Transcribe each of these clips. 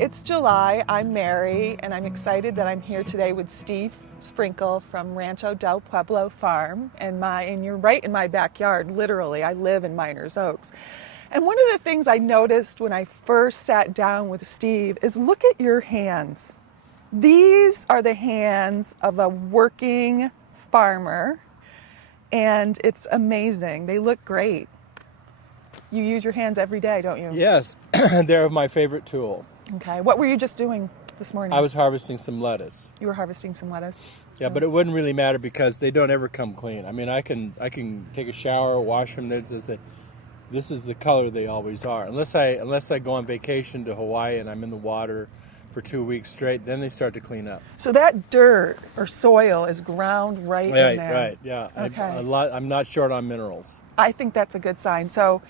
it's July. I'm Mary, and I'm excited that I'm here today with Steve Sprinkel from Rancho del Pueblo Farm. And you're right in my backyard, literally. I live in Miners Oaks. And one of the things I noticed when I first sat down with Steve is look at your hands. These are the hands of a working farmer, and it's amazing. They look great. You use your hands every day, don't you? Yes, they're my favorite tool. Okay. What were you just doing this morning? I was harvesting some lettuce. You were harvesting some lettuce? Yeah, but it wouldn't really matter because they don't ever come clean. I mean, I can take a shower, wash them. This is the color they always are. Unless I go on vacation to Hawaii and I'm in the water for 2 weeks straight, then they start to clean up. So that dirt or soil is ground right in there. Right, yeah. Okay. I'm not short on minerals. I think that's a good sign. So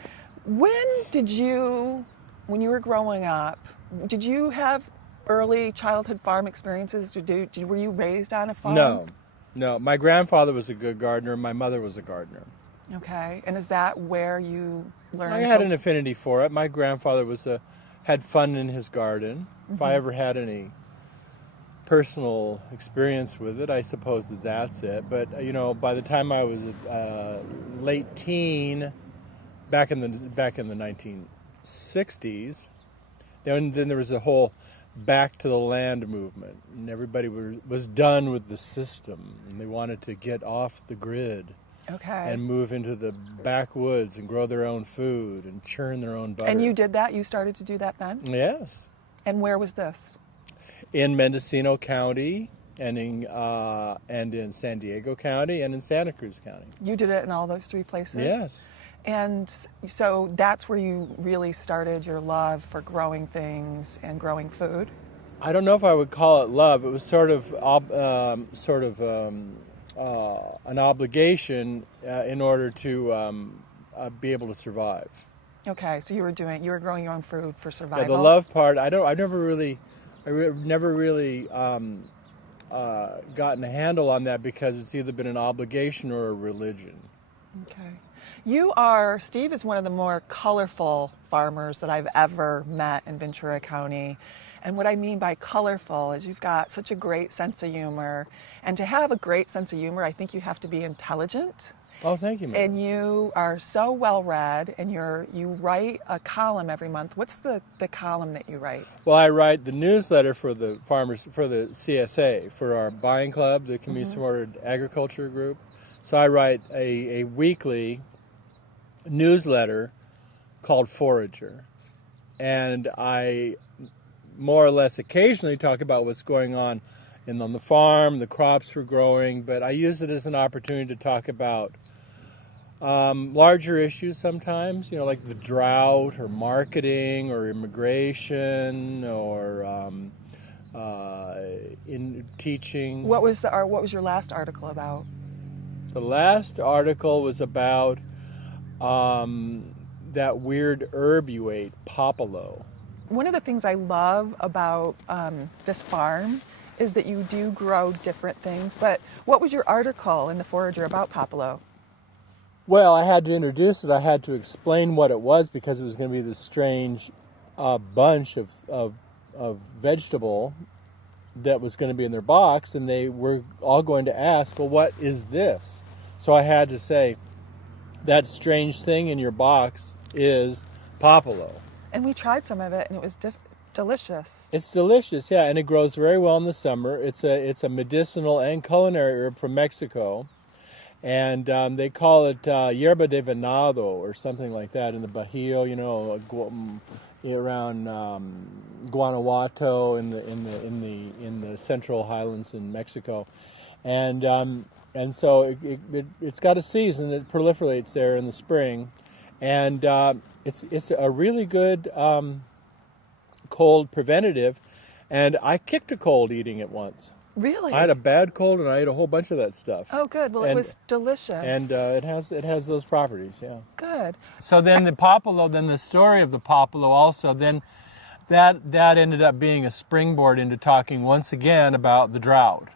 when you were growing up, did you have early childhood farm experiences? Were you raised on a farm? No. My grandfather was a good gardener. My mother was a gardener. Okay. And is that where you learned? I had an affinity for it. My grandfather had fun in his garden. Mm-hmm. If I ever had any personal experience with it, I suppose that's it. But by the time I was late teen, back in the 1960s, then there was a whole back to the land movement, and everybody was done with the system, and they wanted to get off the grid. Okay. And move into the backwoods and grow their own food and churn their own butter. And you did that? You started to do that then? Yes. And where was this? In Mendocino County, and in San Diego County, and in Santa Cruz County. You did it in all those three places? Yes. And so that's where you really started your love for growing things and growing food? I don't know if I would call it love. It was sort of an obligation in order to be able to survive. Okay, so you were growing your own food for survival. Yeah, the love part, I've never really gotten a handle on that because it's either been an obligation or a religion. Okay. Steve is one of the more colorful farmers that I've ever met in Ventura County. And what I mean by colorful is you've got such a great sense of humor. And to have a great sense of humor, I think you have to be intelligent. Oh, thank you, ma'am. And you are so well-read, and you write a column every month. What's the column that you write? Well, I write the newsletter for the farmers, for the CSA, for our buying club, the Community Supported Agriculture Group. So I write a weekly newsletter called Forager. And I more or less occasionally talk about what's going on on the farm, the crops we're growing, but I use it as an opportunity to talk about larger issues sometimes, like the drought or marketing or immigration or in teaching. What was your last article about? The last article was about that weird herb you ate, popolo. One of the things I love about this farm is that you do grow different things. But what was your article in the Forager about popolo? Well, I had to introduce it. I had to explain what it was because it was going to be this strange bunch of vegetable that was going to be in their box, and they were all going to ask, well, what is this? So I had to say, that strange thing in your box is popolo. And we tried some of it, and it was delicious. It's delicious, yeah, and it grows very well in the summer. It's a medicinal and culinary herb from Mexico, and they call it yerba de venado or something like that in the Bajío, around Guanajuato in the Central Highlands in Mexico, and so it's got a season. It proliferates there in the spring, and it's a really good cold preventative, and I kicked a cold eating it once. Really? I had a bad cold, and I ate a whole bunch of that stuff. Oh, good. Well, it was delicious. And it has those properties, yeah. Good. So then the story of the popolo also, then that ended up being a springboard into talking once again about the drought.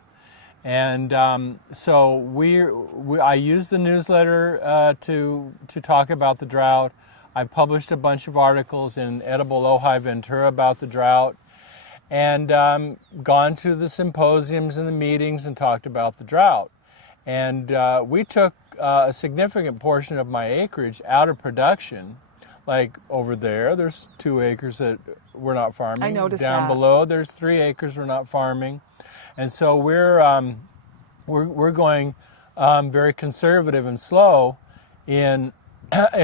And so I used the newsletter to talk about the drought. I published a bunch of articles in Edible Ojai Ventura about the drought. and gone to the symposiums and the meetings and talked about the drought. And we took a significant portion of my acreage out of production. Like over there's 2 acres that we're not farming. I noticed Down that. below, there's 3 acres we're not farming, and so we're going very conservative and slow in our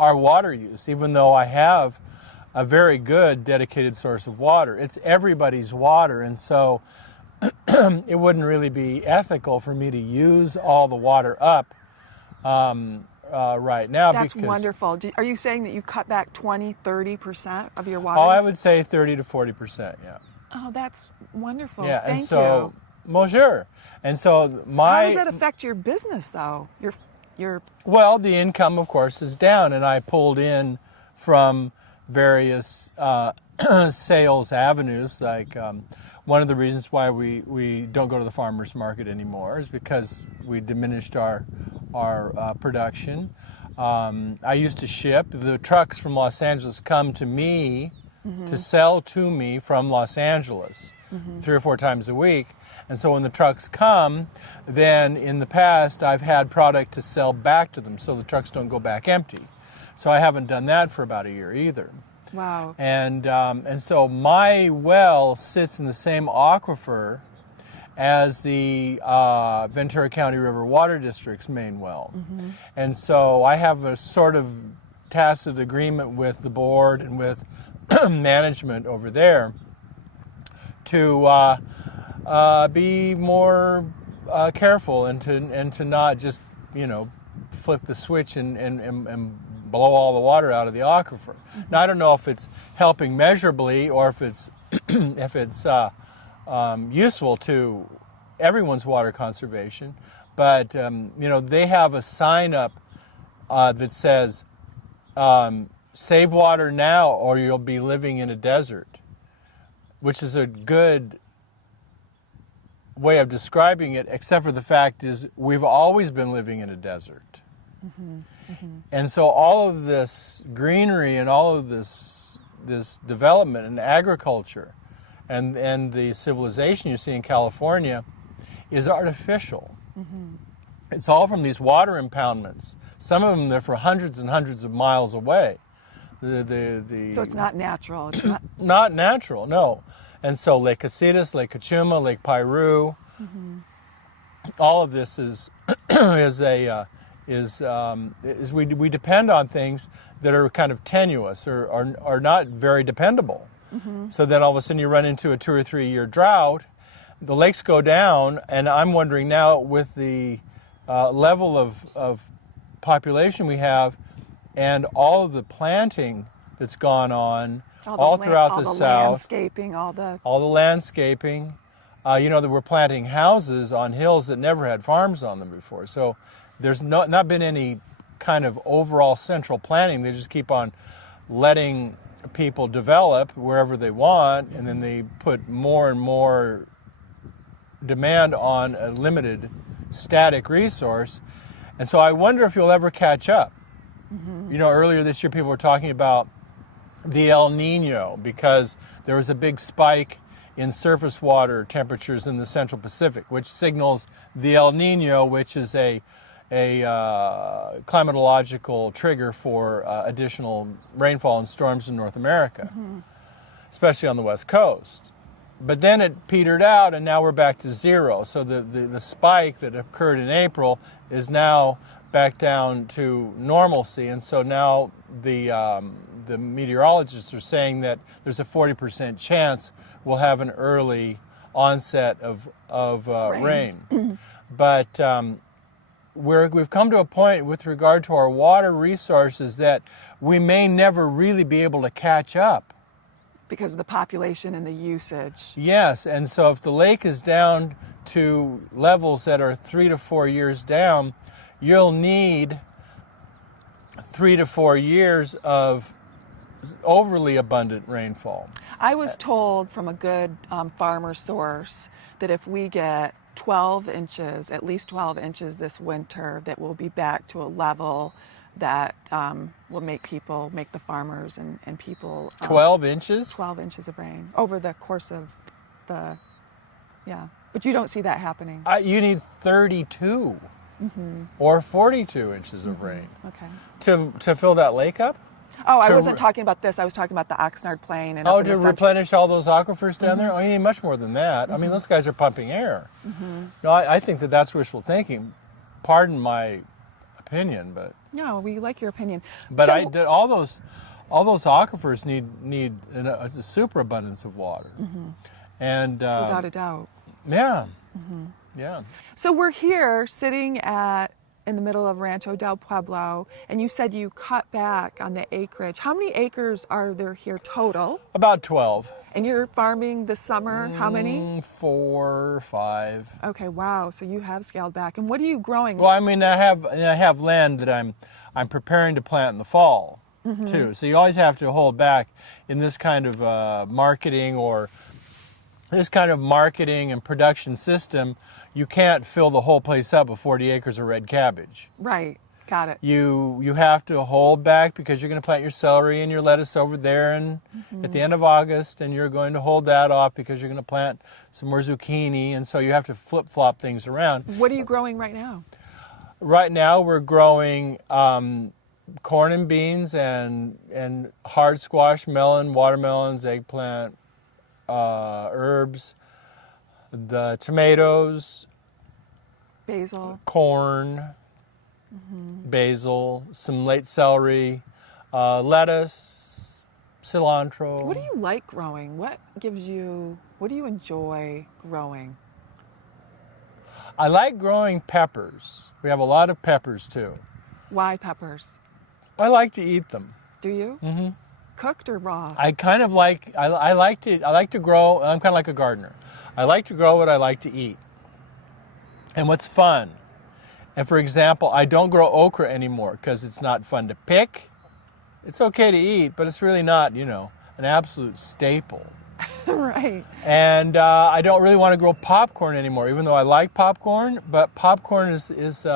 water use. Even though I have a very good dedicated source of water, it's everybody's water, and so it wouldn't really be ethical for me to use all the water up. Right now. That's because, wonderful. Are you saying that you cut back 20-30% of your water? Oh, I would say 30 to 40%, yeah. Oh, that's wonderful. Yeah, Thank and so, you. well, sure. And so How does that affect your business, though? Your Well, the income, of course, is down, and I pulled in from various sales avenues. Like one of the reasons why we don't go to the farmers market anymore is because we diminished our production. I used to ship. The trucks from Los Angeles come to me to sell to me from Los Angeles 3 or 4 times a week. And so when the trucks come, then in the past I've had product to sell back to them so the trucks don't go back empty. So I haven't done that for about a year either. wow. And so my well sits in the same aquifer as the Ventura County River Water District's main well. And so I have a sort of tacit agreement with the board and with management over there to be more careful and to not just, flip the switch and blow all the water out of the aquifer. Now, I don't know if it's helping measurably or if it's useful to everyone's water conservation, but they have a sign up that says save water now or you'll be living in a desert, which is a good way of describing it, except for the fact is we've always been living in a desert. And so all of this greenery and all of this development in agriculture and the civilization you see in California is artificial. It's all from these water impoundments. Some of them, they're for hundreds and hundreds of miles away. So it's not natural. It's not natural, no. And so Lake Casitas, Lake Cachuma, Lake Piru, all of this is we depend on things that are kind of tenuous or are not very dependable. So then all of a sudden you run into a 2 or 3 year drought, the lakes go down, and I'm wondering now with the level of population we have and all of the planting that's gone on all throughout the South. Landscaping, all the landscaping. That we're planting houses on hills that never had farms on them before. So there's not been any kind of overall central planning. They just keep on letting people develop wherever they want, and then they put more and more demand on a limited static resource. And so I wonder if you'll ever catch up. Earlier this year people were talking about the El Nino because there was a big spike in surface water temperatures in the Central Pacific, which signals the El Nino, which is a climatological trigger for additional rainfall and storms in North America, especially on the West Coast. But then it petered out, and now we're back to zero. So the spike that occurred in April is now back down to normalcy, and so now the meteorologists are saying that there's a 40% chance we'll have an early onset of rain. But we've come to a point with regard to our water resources that we may never really be able to catch up. because of the population and the usage. Yes, and so if the lake is down to levels that are 3 to 4 years down, you'll need 3 to 4 years of overly abundant rainfall. I was told from a good farmer source that if we get 12 inches, at least 12 inches this winter, that we'll be back to a level that will make the farmers and people 12 inches? 12 inches of rain over the course of yeah. But you don't see that happening. You need 32 or 42 inches of rain Okay. to fill that lake up? Oh, I wasn't talking about this. I was talking about the Oxnard Plain. And to replenish all those aquifers down there? Oh, you need much more than that. I mean, those guys are pumping air. No, I think that's wishful thinking. Pardon my opinion, but... No, we like your opinion. But all those aquifers need a superabundance of water. And without a doubt. Yeah. Yeah. So we're here sitting in the middle of Rancho del Pueblo, and you said you cut back on the acreage. How many acres are there here total? About 12. And you're farming this summer, how many? 4 or 5. Okay, wow. So you have scaled back. And what are you growing? Well, I mean, I have land that I'm preparing to plant in the fall too. So you always have to hold back in this kind of marketing and production system. You can't fill the whole place up with 40 acres of red cabbage. Right. Got it. You have to hold back because you're going to plant your celery and your lettuce over there and at the end of August, and you're going to hold that off because you're going to plant some more zucchini, and so you have to flip-flop things around. What are you growing right now? Right now we're growing corn and beans and hard squash, melon, watermelons, eggplant, herbs, the tomatoes, basil, corn, basil, some late celery, lettuce, cilantro. What do you like growing? What do you enjoy growing? I like growing peppers. We have a lot of peppers too. Why peppers? I like to eat them. Do you? Mm-hmm. Cooked or raw? I kind of like, I like to grow, I'm kind of like a gardener. I like to grow what I like to eat. And what's fun. And for example, I don't grow okra anymore because it's not fun to pick. It's okay to eat, but it's really not, an absolute staple. Right. And I don't really want to grow popcorn anymore, even though I like popcorn. But popcorn is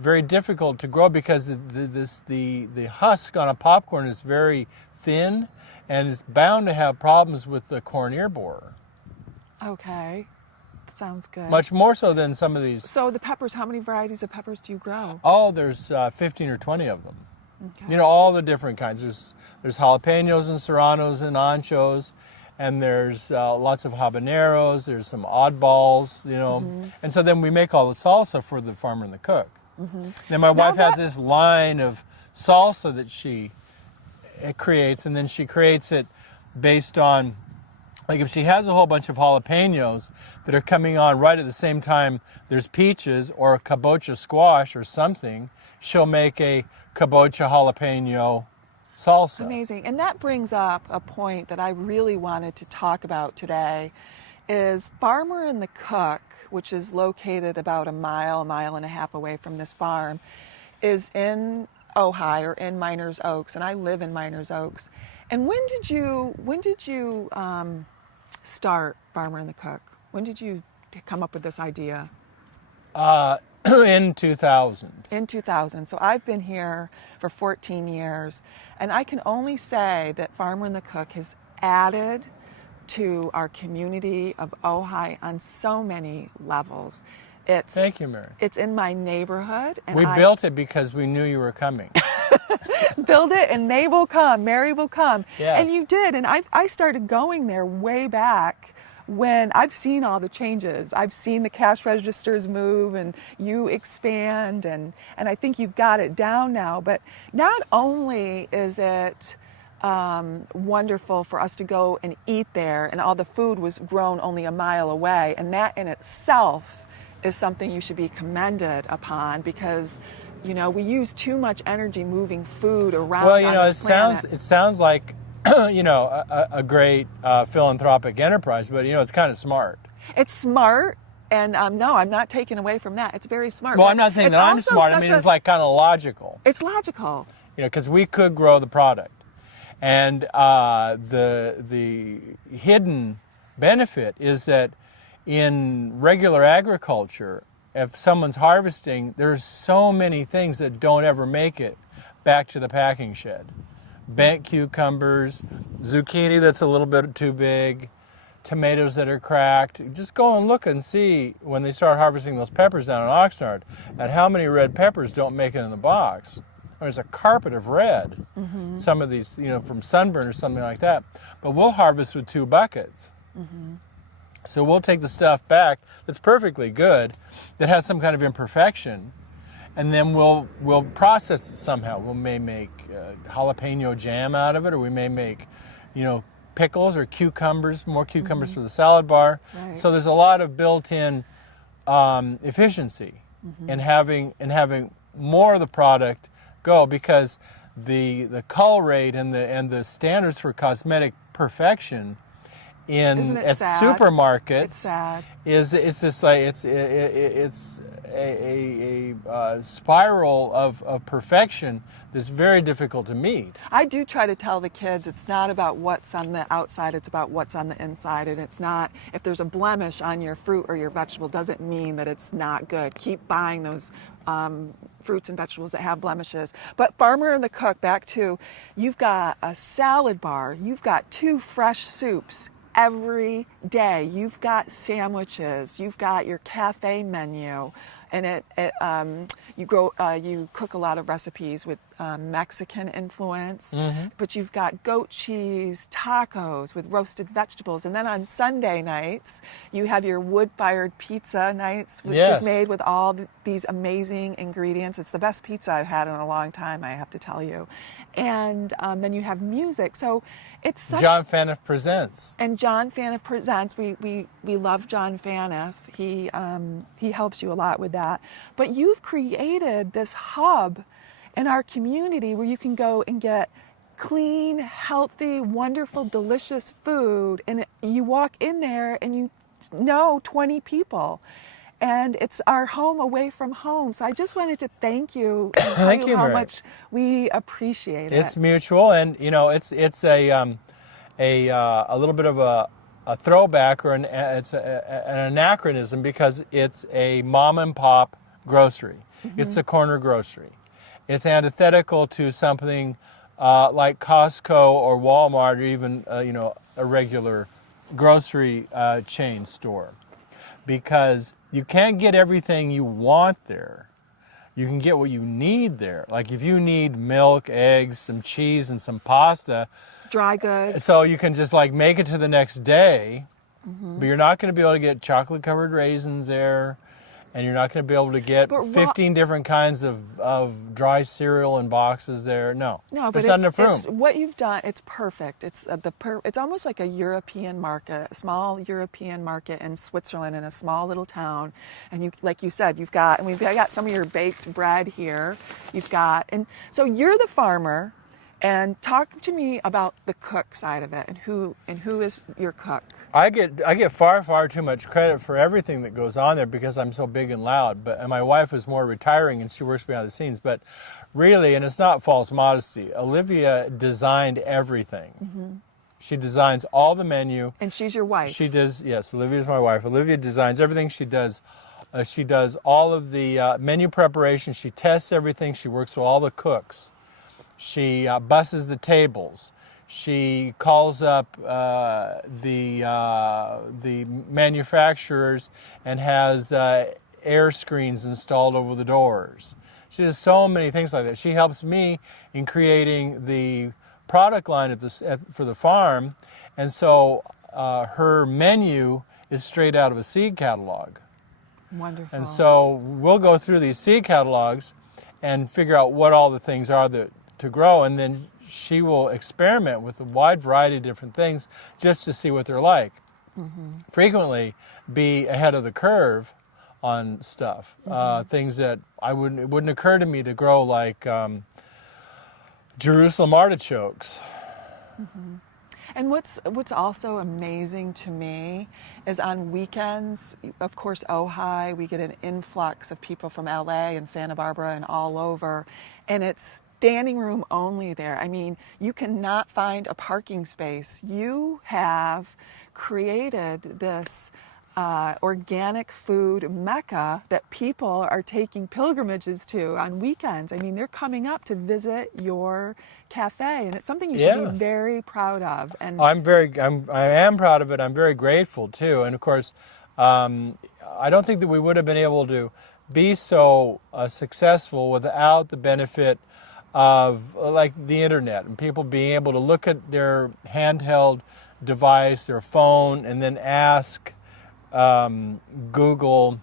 very difficult to grow because the husk on a popcorn is very thin, and it's bound to have problems with the corn ear borer. Okay. Sounds good. Much more so than some of these. So the peppers, how many varieties of peppers do you grow? Oh, there's 15 or 20 of them. Okay. All the different kinds. There's jalapenos and serranos and anchos, and there's lots of habaneros. There's some oddballs, And so then we make all the salsa for the farmer and the cook. Then my wife has this line of salsa that she creates, and then she creates it based on, like if she has a whole bunch of jalapenos that are coming on right at the same time there's peaches or a kabocha squash or something, she'll make a kabocha jalapeno salsa. Amazing. And that brings up a point that I really wanted to talk about today, is Farmer and the Cook, which is located about a mile and a half away from this farm, is in Ojai or in Miners Oaks, and I live in Miners Oaks. And when did you start Farmer and the Cook? When did you come up with this idea? In 2000. In 2000. So I've been here for 14 years, and I can only say that Farmer and the Cook has added to our community of Ojai on so many levels. Thank you, Mary. It's in my neighborhood. And we built it because we knew you were coming. Build it and they will come, Mary will come. Yes. And you did, and I started going there way back when I've seen all the changes. I've seen the cash registers move and you expand, and I think you've got it down now. But not only is it wonderful for us to go and eat there, and all the food was grown only a mile away, and that in itself is something you should be commended upon, because we use too much energy moving food around. Well, it sounds like a great philanthropic enterprise, but it's kind of smart. It's smart, and no, I'm not taking away from that. It's very smart. Well, I'm not saying that I'm smart. I mean, it's like kind of logical. It's logical. Because we could grow the product, and the hidden benefit is that in regular agriculture, if someone's harvesting, there's so many things that don't ever make it back to the packing shed. Bent cucumbers, zucchini that's a little bit too big, tomatoes that are cracked. Just go and look and see when they start harvesting those peppers down in Oxnard at how many red peppers don't make it in the box. There's a carpet of red. Some of these, from sunburn or something like that. But we'll harvest with 2 buckets. So we'll take the stuff back that's perfectly good, that has some kind of imperfection, and then we'll process it somehow. We may make jalapeno jam out of it, or we may make, pickles or cucumbers, more cucumbers for the salad bar. Right. So there's a lot of built-in efficiency in having more of the product go, because the cull rate and the standards for cosmetic perfection at sad? Supermarkets It's sad. it's just like it's a spiral of perfection that's very difficult to meet. I do try to tell the kids it's not about what's on the outside, it's about what's on the inside. And it's not, if there's a blemish on your fruit or your vegetable, doesn't mean that it's not good. Keep buying those fruits and vegetables that have blemishes. But Farmer and the Cook, back to, you've got a salad bar, you've got 2 fresh soups every day, you've got sandwiches, you've got your cafe menu, and you cook a lot of recipes with Mexican influence, but you've got goat cheese tacos with roasted vegetables, and then on Sunday nights you have your wood-fired pizza nights, which is made with all these amazing ingredients. It's the best pizza I've had in a long time, I have to tell you. And then you have music, so it's such... John Faniff Presents. And John Faniff Presents, we love John Faniff. He helps you a lot with that. But you've created this hub in our community where you can go and get clean, healthy, wonderful, delicious food. And you walk in there and you know 20 people. And it's our home away from home. So I just wanted to thank you and tell you how much we appreciate it. It's mutual, and it's a little bit of a throwback, or it's an anachronism, because it's a mom and pop grocery. It's a corner grocery. It's antithetical to something like Costco or Walmart, or even a regular grocery chain store, because you can't get everything you want there. You can get what you need there. Like if you need milk, eggs, some cheese, and some pasta, dry goods. So you can just make it to the next day, but you're not going to be able to get chocolate covered raisins there, and you're not going to be able to get 15 different kinds of dry cereal in boxes there. No, but there's not enough room. It's what you've done. It's perfect. It's it's almost like a European market, a small European market in Switzerland, in a small little town. And you, like you said, we've got some of your baked bread here. And so you're the farmer. And talk to me about the cook side of it, and who is your cook? I get far too much credit for everything that goes on there because I'm so big and loud. And my wife is more retiring and she works behind the scenes. But really, and it's not false modesty, Olivia designed everything. She designs all the menu. And she's your wife. She does. Yes, Olivia's my wife. Olivia designs everything. She does all of the menu preparation. She tests everything. She works with all the cooks. She busses the tables. She calls up the manufacturers and has air screens installed over the doors. She does so many things like that. She helps me in creating the product line for the farm, and so her menu is straight out of a seed catalog. Wonderful. And so we'll go through these seed catalogs and figure out what all the things are to grow, and then she will experiment with a wide variety of different things just to see what they're like. Frequently be ahead of the curve on stuff, things that it wouldn't occur to me to grow, like Jerusalem artichokes. And what's also amazing to me is on weekends, of course, Ojai, we get an influx of people from LA and Santa Barbara and all over, and it's standing room only there. I mean, you cannot find a parking space. You have created this organic food mecca that people are taking pilgrimages to on weekends. I mean, they're coming up to visit your cafe, and it's something you should Yeah. be very proud of. And I am proud of it. I'm very grateful too. And of course, I don't think that we would have been able to be so successful without the benefit of like the internet and people being able to look at their handheld device, their phone, and then ask Google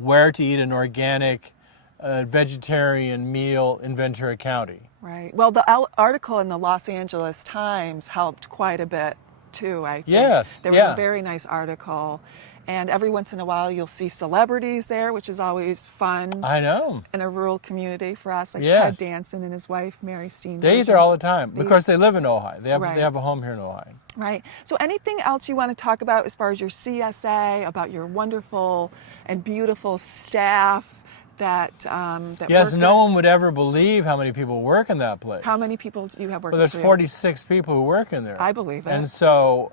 where to eat an organic vegetarian meal in Ventura County. right. Well, the article in the Los Angeles Times helped quite a bit too, I think. Yes, There was yeah. a very nice article. And every once in a while, you'll see celebrities there, which is always fun I know. in a rural community for us, like Yes. Ted Danson and his wife, Mary Steenburgen. They eat there all the time. Of course, they live in Ojai. They Right. have a home here in Ojai. Right. So anything else you want to talk about as far as your CSA, about your wonderful and beautiful staff that Yes, work no there? one would ever believe how many people work in that place. How many people do you have working Well, there's for you? 46 people who work in there. I believe it. And so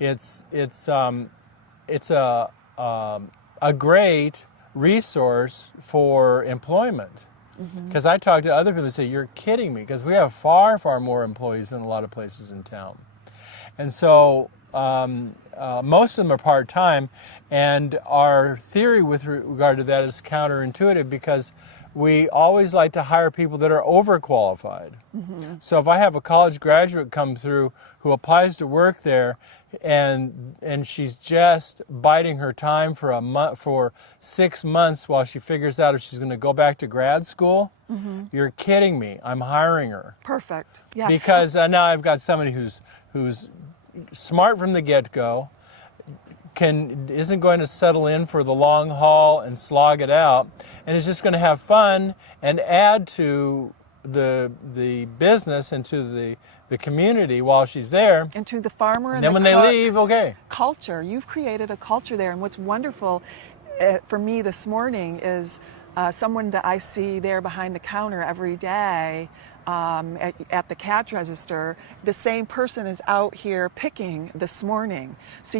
it's a great resource for employment. Because I talk to other people who say, "You're kidding me," because we have far, far more employees than a lot of places in town. And so most of them are part-time, and our theory with regard to that is counterintuitive because we always like to hire people that are overqualified. So if I have a college graduate come through who applies to work there, and she's just biding her time for 6 months while she figures out if she's going to go back to grad school, you're kidding me. I'm hiring her. Perfect. Yeah. Because now I've got somebody who's smart from the get-go, isn't going to settle in for the long haul and slog it out, and is just going to have fun and add to the business and to the community while she's there. and to the farmer and And then when they cook leave, okay. culture. You've created a culture there, and what's wonderful for me this morning is someone that I see there behind the counter every day at the cash register. The same person is out here picking this morning. So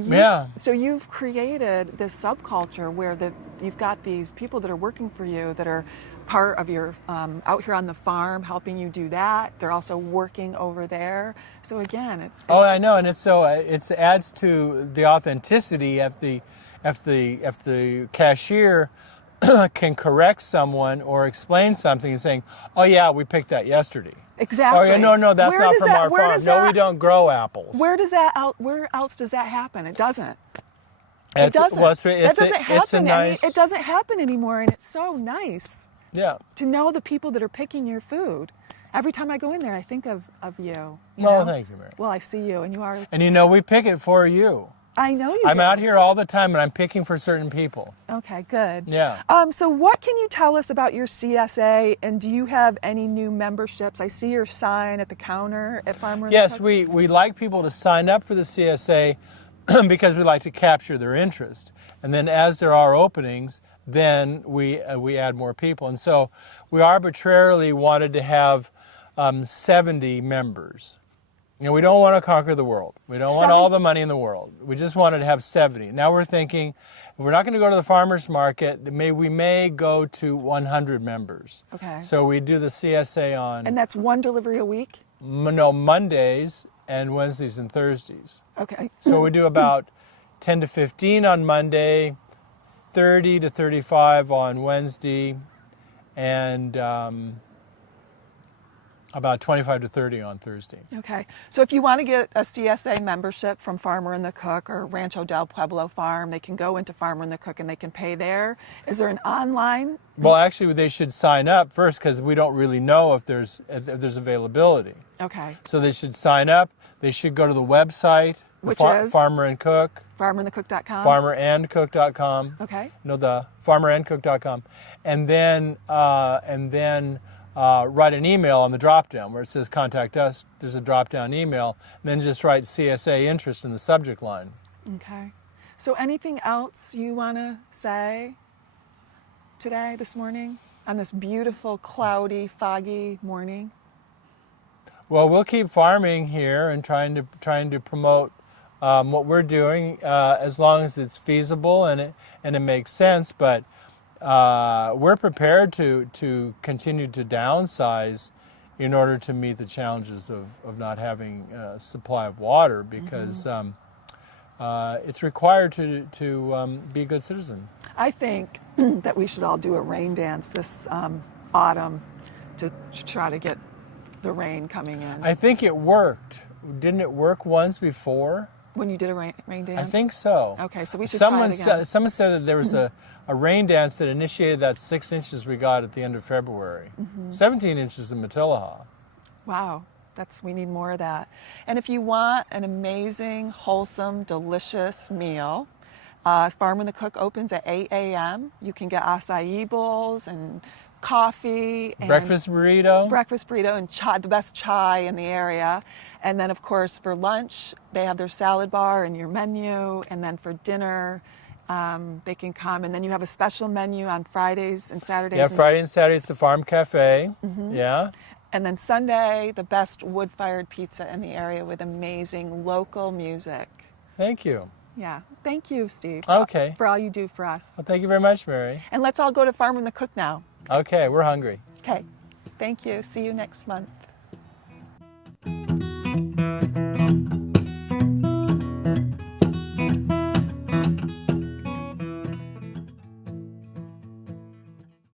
you've created this subculture where you've got these people that are working for you that are part of your out here on the farm helping you do that. They're also working over there. So again, it's Oh, I know, and it adds to the authenticity if the cashier can correct someone or explain something and saying, "Oh yeah, we picked that yesterday." exactly. Oh yeah, no, that's Where not does from that- our where farm. does No, that- we don't grow apples. Where else does that happen? It doesn't. It's- It doesn't. well, That doesn't happen. nice, It doesn't happen anymore, and it's so nice yeah. to know the people that are picking your food. Every time I go in there, I think of you. you Well, know? thank you, Mary. Well, I see you, and you are. And we pick it for you. I know you. I'm do. out here all the time, and I'm picking for certain people. Okay, good. Yeah. So what can you tell us about your CSA, and do you have any new memberships? I see your sign at the counter at Farmer. Yes, we like people to sign up for the CSA because we like to capture their interest. And then as there are openings, then we add more people. And so we arbitrarily wanted to have 70 members. We don't want to conquer the world. We don't want all the money in the world. We just wanted to have 70. Now we're thinking, if we're not going to go to the farmer's market, we may go to 100 members. Okay. So we do the CSA on And that's one delivery a week. Mondays and Wednesdays and Thursdays. Okay. So we do about 10 to 15 on Monday, 30 to 35 on Wednesday, and about 25 to 30 on Thursday. Okay. So if you want to get a CSA membership from Farmer and the Cook or Rancho del Pueblo Farm, they can go into Farmer and the Cook and they can pay there. Is there an online? Well, actually, they should sign up first because we don't really know if there's availability. Okay. So they should sign up. They should go to the website, Which is? Farmer and Cook, FarmerandtheCook.com. farmerandcook.com. Okay. The farmerandcook.com, and then write an email on the drop-down where it says contact us. There's a drop-down email, and then just write CSA interest in the subject line. Okay. So anything else you want to say today, this morning, on this beautiful, cloudy, foggy morning? Well, we'll keep farming here and trying to promote what we're doing, as long as it's feasible and it makes sense. But we're prepared to continue to downsize in order to meet the challenges of not having a supply of water, because it's required to be a good citizen. I think that we should all do a rain dance this autumn to try to get the rain coming in. I think it worked. Didn't it work once before? When you did a rain dance? I think so. Okay, so we should try it again. Someone said that there was a rain dance that initiated that 6 inches we got at the end of February. 17 inches in Matilaha. Wow, we need more of that. And if you want an amazing, wholesome, delicious meal, Farm and the Cook opens at 8 a.m. You can get acai bowls and coffee and Breakfast burrito and chai, the best chai in the area. And then, of course, for lunch, they have their salad bar and your menu. And then for dinner, they can come. And then you have a special menu on Fridays and Saturdays. Yeah, Friday and Saturday, it's the Farm Cafe. Yeah. And then Sunday, the best wood-fired pizza in the area with amazing local music. Thank you. Yeah. Thank you, Steve. Okay. For all you do for us. Well, thank you very much, Mary. And let's all go to Farm and the Cook now. Okay, we're hungry. Okay. Thank you. See you next month.